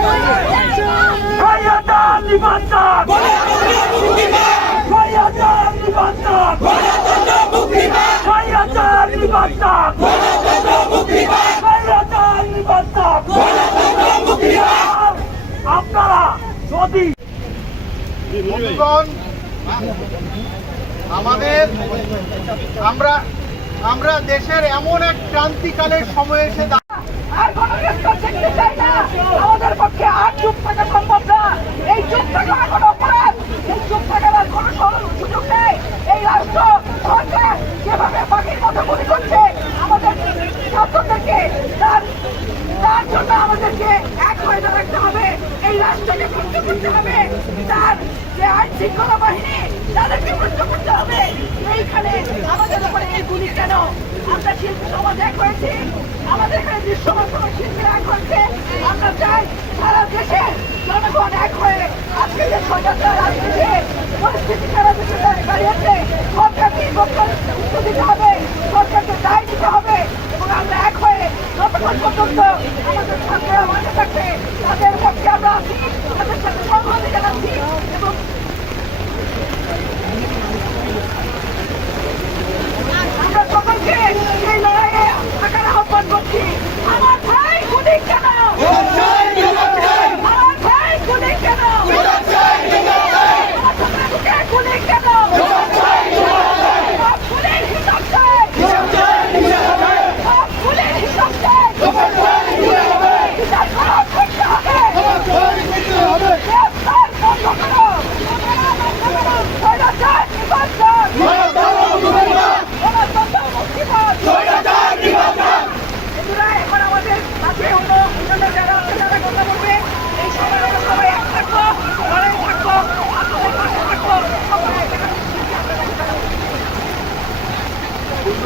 যদি আমরা আমরা দেশের এমন এক ক্রান্তিকালের সময় এসে আর গণগ্রেপ্তার দেখতে চাই না আমাদের পক্ষে আর চুপ থাকা সম্ভব না এই চুপ থাকা কোনো অপরাধ এই চুপ থাকার আর কোনো সুযোগ নেই এই রাষ্ট্র সরকার যেভাবে পাখির মতো গুলি করছে আমাদের ছাত্রদেরকে তার তার জন্য দিতে হবে তার যে আইন শৃঙ্খলা বাহিনী তাদেরকে মুক্ত করতে হবে এইখানে আমাদের উপরে এই গুলি কেন আমরা শিল্পী সমাজ এক হয়েছি আমাদের এখানে যে সমাজ শিল্পীরা এক হয়েছে আমরা চাই সারা দেশে জনগণ এক হয়ে আজকে যে সজাগতা রাজনীতি পরিস্থিতি সারা দেশে দাঁড়িয়েছে সরকারকে সরকারকে উত্তর দিতে হবে সরকারকে দায় দিতে হবে এবং আমরা এক হয়ে যতক্ষণ পর্যন্ত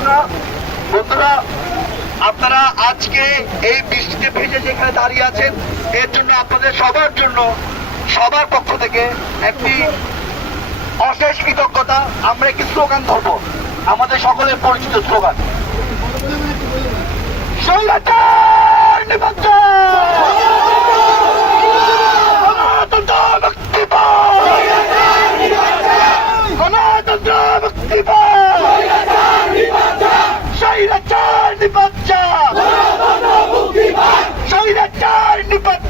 বন্ধুরা বন্ধুরা আপনারা আজকে এই বৃষ্টিতে ভেজে যেখানে দাঁড়িয়ে আছেন এর জন্য আপনাদের সবার জন্য সবার পক্ষ থেকে একটি অশেষ কৃতজ্ঞতা আমরা একটি স্লোগান ধরব আমাদের সকলের পরিচিত স্লোগান স্বৈরাচার নিবন্ধ கண்டிப்பா